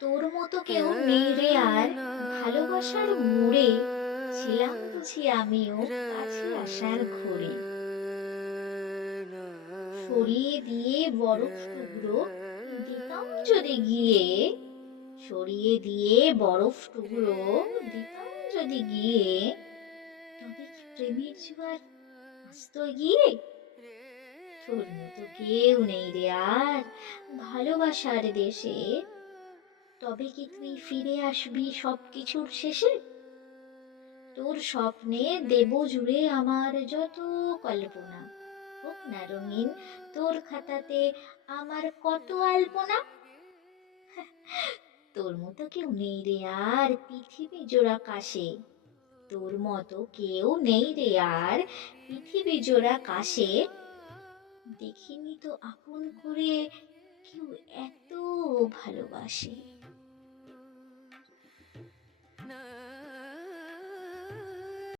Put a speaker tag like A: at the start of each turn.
A: তোর মতো কেউ নেই রে আর। ভালোবাসার মোড়ে ছিলাম বুঝি আমিও কাছে আসার ঘোরে। সরিয়ে দিয়ে বরফ টুকরো দিতাম যদি গিয়ে। সরিয়ে দিয়ে বরফ টুকরো দিতাম যদি গিয়ে। তবে কি প্রেমের জোয়ার আসতো গিয়ে? তোর মতো কেউ নেই রে আর। ভালোবাসার দেশে তবে কি তুই ফিরে আসবি সব কিছুর শেষে? তোর স্বপ্নে দেব জুড়ে আমার যত কল্পনা। হোক না রঙিন, তোর খাতাতে আমার কত আলপনা? তোর মতো কেউ নেই রে আর পৃথিবী জোড়া কাশে। তোর মতো কেউ নেই রে আর পৃথিবী জোড়া কাশে। দেখিনি তো আপন করে কেউ এত ভালোবাসে।